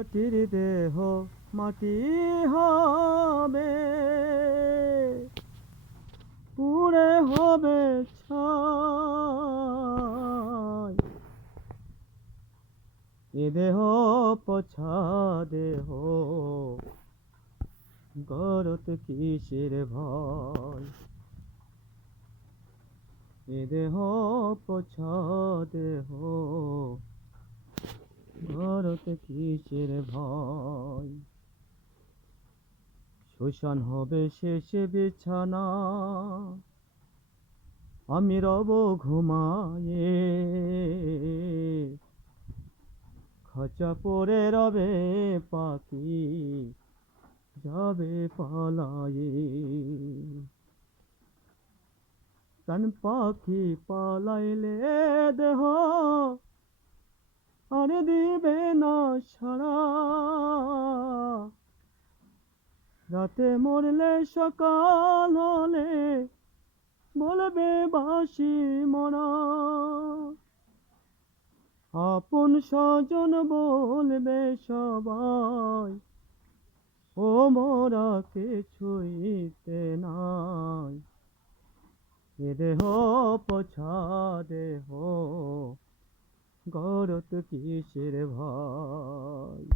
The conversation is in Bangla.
মাটির দেহ মাটি হবে, পুড়ে হবে ছাই। এ দেহ পছা দেহ, গরত কিসের ভয়? এ দেহ পছা দেহ, গরত কিসের ভয়? শ্মশান হবে শেষে বিছানা, আমি রব ঘুমায়ে, খাঁচা পড়ে রবে পাখি, যাবে পালায়ে। প্রাণ পাখি পালাইলে দেহ আর দিবে না সাড়া, রাতে মরলে সকাল হলে বলবে বাসি মরা। আপন স্বজন বলবে সবাই, ও মোরা কিছুইতে নাই। এ দেহ পছা দেহ, গরত কিসের ভয়?